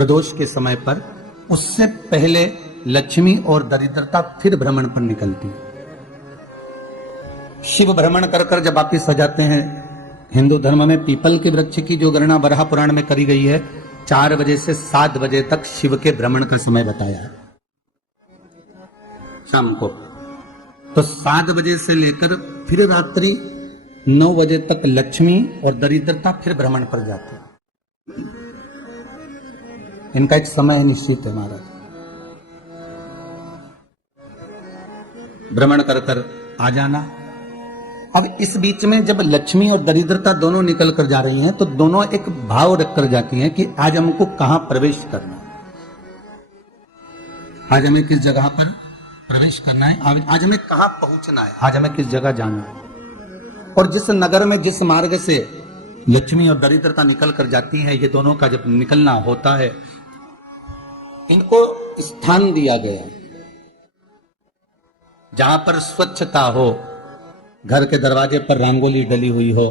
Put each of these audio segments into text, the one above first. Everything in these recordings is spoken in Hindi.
प्रदोष के समय पर, उससे पहले लक्ष्मी और दरिद्रता फिर भ्रमण पर निकलती है। शिव भ्रमण कर कर जब वापिस आ जाते हैं, हिंदू धर्म में पीपल के वृक्ष की जो गणना वराह पुराण में करी गई है, 4 बजे से 7 बजे तक शिव के भ्रमण का समय बताया है शाम को। तो 7 बजे से लेकर फिर रात्रि 9 बजे तक लक्ष्मी और दरिद्रता फिर भ्रमण पर जाती है। इनका एक समय निश्चित है महाराज, भ्रमण कर कर आ जाना। अब इस बीच में जब लक्ष्मी और दरिद्रता दोनों निकल कर जा रही हैं, तो दोनों एक भाव रख कर जाती हैं कि आज हमको कहां प्रवेश करना है, आज हमें किस जगह पर प्रवेश करना है, आज हमें कहां पहुंचना है, आज हमें किस जगह जाना है। और जिस नगर में जिस मार्ग से लक्ष्मी और दरिद्रता निकल कर जाती हैं, ये दोनों का जब निकलना होता है, इनको स्थान दिया गया है जहां पर स्वच्छता हो, घर के दरवाजे पर रंगोली डली हुई हो,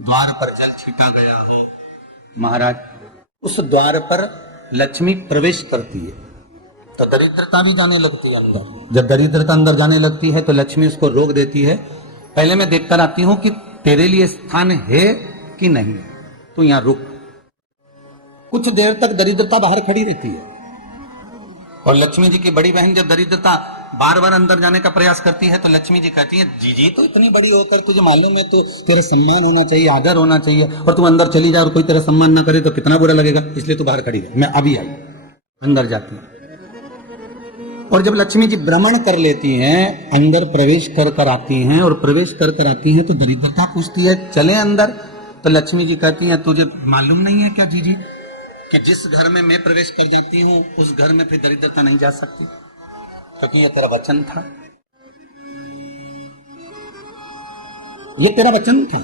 द्वार पर जल छीटा गया हो। महाराज, उस द्वार पर लक्ष्मी प्रवेश करती है तो दरिद्रता भी जाने लगती है अंदर। जब दरिद्रता अंदर जाने लगती है तो लक्ष्मी उसको रोक देती है, पहले मैं देखकर आती हूं कि तेरे लिए स्थान है कि नहीं, तो यहां रुक। कुछ देर तक दरिद्रता बाहर खड़ी रहती है और लक्ष्मी जी की बड़ी बहन जब दरिद्रता बार बार अंदर जाने का प्रयास करती है तो लक्ष्मी जी कहती है, जीजी तो इतनी बड़ी होकर तुझे मालूम है, तो तेरा सम्मान होना चाहिए, आदर होना चाहिए, और तू अंदर चली जा और कोई तेरा सम्मान ना करे तो कितना बुरा लगेगा, इसलिए तू बाहर खड़ी है। मैं अभी आई, अंदर जाती है। और जब लक्ष्मी जी भ्रमण कर लेती हैं, अंदर प्रवेश कर कर आती हैं, और प्रवेश कर कर आती हैं तो दरिद्रता पूछती है चले अंदर, तो लक्ष्मी जी कहती है, तुझे मालूम नहीं है क्या जीजी कि जिस घर में मैं प्रवेश कर जाती हूं उस घर में फिर दरिद्रता नहीं जा सकती, क्योंकि ये तेरा वचन था, ये तेरा वचन था।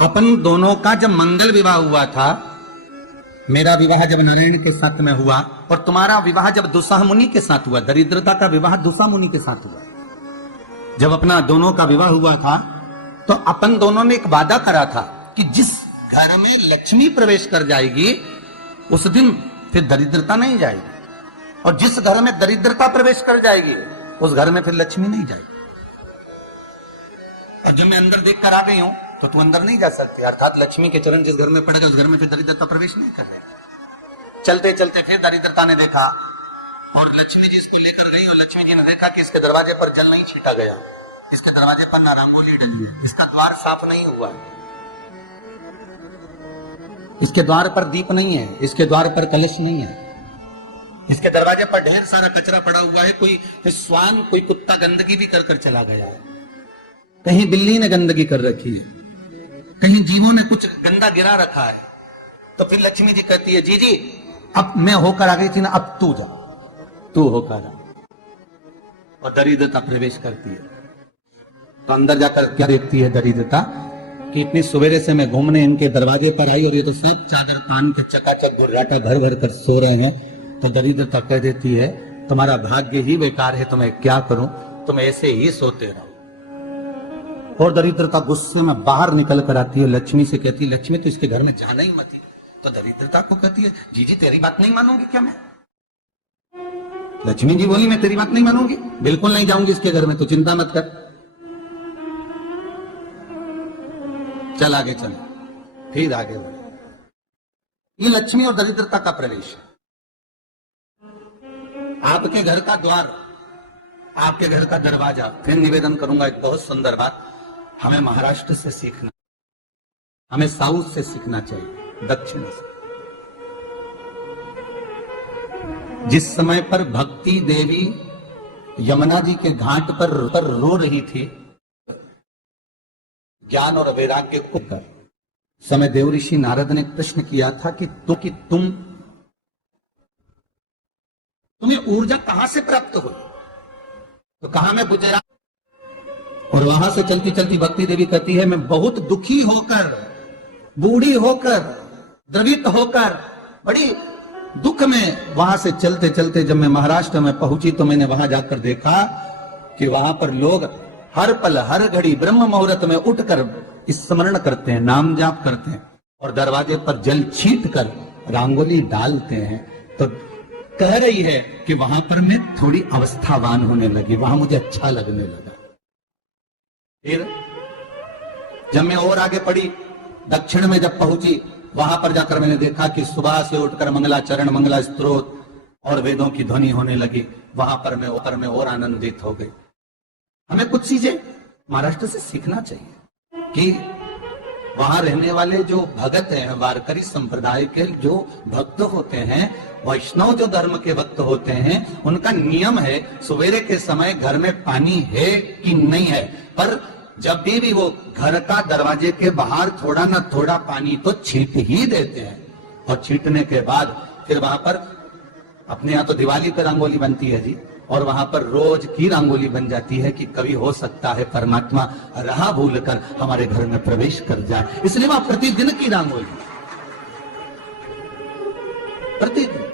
अपन दोनों का जब मंगल विवाह हुआ था, मेरा विवाह जब नारायण के साथ में हुआ और तुम्हारा विवाह जब दुसाह मुनि के साथ हुआ, दरिद्रता का विवाह दुसा मुनि के साथ हुआ, जब अपना दोनों का विवाह हुआ था तो अपन दोनों ने एक वादा करा था कि जिस घर में लक्ष्मी प्रवेश कर जाएगी उस दिन फिर दरिद्रता नहीं जाएगी, और जिस घर में दरिद्रता प्रवेश कर जाएगी उस घर में फिर लक्ष्मी नहीं जाएगी। और जब मैं अंदर देखकर आ गई हूं तो तू अंदर नहीं जा सकती, अर्थात लक्ष्मी के चरण जिस घर में पड़ेगा उस घर में फिर दरिद्रता प्रवेश नहीं कर रही। चलते चलते फिर दरिद्रता ने देखा और लक्ष्मी जी इसको लेकर गई, और लक्ष्मी जी ने देखा कि इसके दरवाजे पर जल नहीं छीटा गया, इसके दरवाजे पर ना रंगोली डली है, इसका द्वार साफ नहीं हुआ है, इसके द्वार पर दीप नहीं है, इसके द्वार पर कलश नहीं है, इसके दरवाजे पर ढेर सारा कचरा पड़ा हुआ है, कोई स्वान कोई कुत्ता गंदगी भी कर कर चला गया है, कहीं बिल्ली ने गंदगी कर रखी है, कहीं जीवों ने कुछ गंदा गिरा रखा है। तो फिर लक्ष्मी जी कहती है, जी जी अब मैं होकर आ गई थी ना, अब तू जा, तू होकर आ। और दरिद्रता प्रवेश करती है तो अंदर जाकर क्या देखती है दरिद्रता कि इतनी सवेरे से मैं घूमने इनके दरवाजे पर आई और ये तो सब चादर तान के चकाचक गुर्राटा भर भर कर सो रहे हैं। तो दरिद्रता कह देती है, तुम्हारा भाग्य ही बेकार है, तो मैं क्या करूं, तुम ऐसे ही सोते रहो। और दरिद्रता गुस्से में बाहर निकल कर आती है, लक्ष्मी से कहती है, लक्ष्मी तो इसके घर में जाना ही मत है। तो दरिद्रता को कहती है, जीजी तेरी बात नहीं मानूंगी क्या मैं? लक्ष्मी जी बोली, मैं तेरी बात नहीं मानूंगी, बिल्कुल नहीं जाऊंगी इसके घर में, तो चिंता मत कर, चल आगे चल। फिर आगे बढ़े। ये लक्ष्मी और दरिद्रता का प्रवेश है। आपके घर का द्वार, आपके घर का दरवाजा। फिर निवेदन करूंगा एक बहुत सुंदर बात, हमें महाराष्ट्र से सीखना, हमें साउथ से सीखना चाहिए, दक्षिण से। जिस समय पर भक्ति देवी यमुना जी के घाट पर रो रही थी, ज्ञान और वैराग्य को कर समय देव ऋषि नारद ने प्रश्न किया था कि तुम्हें ऊर्जा कहां से प्राप्त हुई? तो कहा मैं गुजरात। और वहां से चलती चलती भक्ति देवी कहती है, मैं बहुत दुखी होकर, बूढ़ी होकर, द्रवित होकर, बड़ी दुख में वहां से चलते चलते जब मैं महाराष्ट्र में पहुंची तो मैंने वहां जाकर देखा कि वहां पर लोग हर पल हर घड़ी ब्रह्म मुहूर्त में उठकर स्मरण करते हैं, नाम जाप करते हैं, और दरवाजे पर जल छीट कर रंगोली डालते हैं तो कह रही है कि वहां पर मैं थोड़ी अवस्थावान होने लगी, वहां मुझे अच्छा लगने लगा। फिर जब मैं और आगे पढ़ी, दक्षिण में जब पहुंची, वहां पर जाकर मैंने देखा कि सुबह से उठकर मंगलाचरण, मंगला स्तोत्र और वेदों की ध्वनि होने लगी। वहां पर मैं और आनंदित हो गई। हमें कुछ चीजें महाराष्ट्र से सीखना चाहिए कि वहां रहने वाले जो भगत हैं, वारकरी संप्रदाय के जो भक्त होते हैं, वैष्णव जो धर्म के भक्त होते हैं, उनका नियम है सवेरे के समय घर में पानी है कि नहीं है, पर जब भी वो घर का दरवाजे के बाहर थोड़ा ना थोड़ा पानी तो छींट ही देते हैं। और छींटने के बाद फिर वहां पर, अपने यहाँ तो दिवाली पर रंगोली बनती है जी, और वहां पर रोज की रंगोली बन जाती है कि कभी हो सकता है परमात्मा राह भूल कर हमारे घर में प्रवेश कर जाए, इसलिए वहां प्रतिदिन की रंगोली, प्रतिदिन।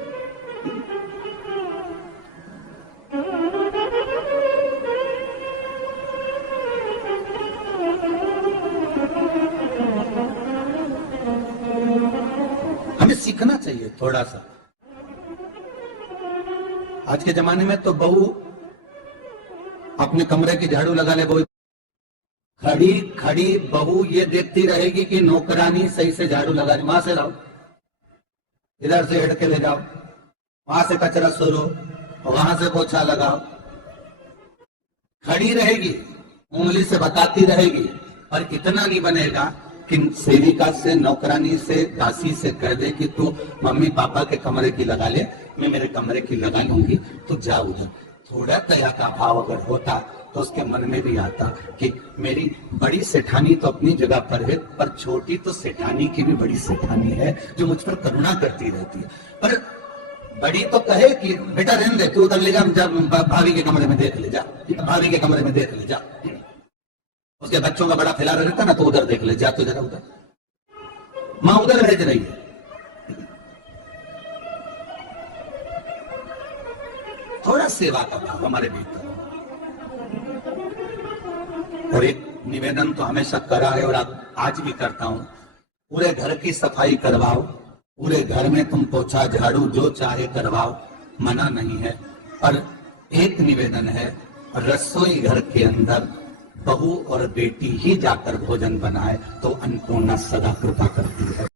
हमें सीखना चाहिए थोड़ा सा। आज के जमाने में तो बहू अपने कमरे की झाड़ू लगा ले, वो खड़ी खड़ी बहू ये देखती रहेगी कि नौकरानी सही से झाड़ू लगा रही। वहां से लाओ, इधर से हिड़ के ले जाओ, वहां से कचरा सोलो, वहां से पोछा लगाओ। खड़ी रहेगी, उंगली से बताती रहेगी, और इतना नहीं बनेगा कि सेविका से, नौकरानी से, दासी से कह दे कि तू मम्मी पापा के कमरे की लगा ले, मैं मेरे कमरे की लगा लूंगी, तो जा उधर। थोड़ा दया का भाव अगर होता तो उसके मन में भी आता कि मेरी बड़ी सेठानी तो अपनी जगह पर है, पर छोटी तो सेठानी की भी बड़ी सेठानी है जो मुझ पर करुणा करती रहती है। पर बड़ी तो कहे कि बेटा रहने दे, तू उधर ले जा, भाभी के कमरे में देख ले जा, भाभी के कमरे में देख ले जा। उसके बच्चों का बड़ा फैला रहता ना, तो उधर देख ले जा, तो जरा उधर, मां उधर भेज रही है। थोड़ा सेवा का भाव हमारे भीतर। और एक निवेदन तो हमेशा करा है और आज भी करता हूं, पूरे घर की सफाई करवाओ, पूरे घर में तुम पोछा झाड़ू जो चाहे करवाओ, मना नहीं है। पर एक निवेदन है, रसोई घर के अंदर बहू और बेटी ही जाकर भोजन बनाए तो अन्नपूर्णा सदा कृपा करती है।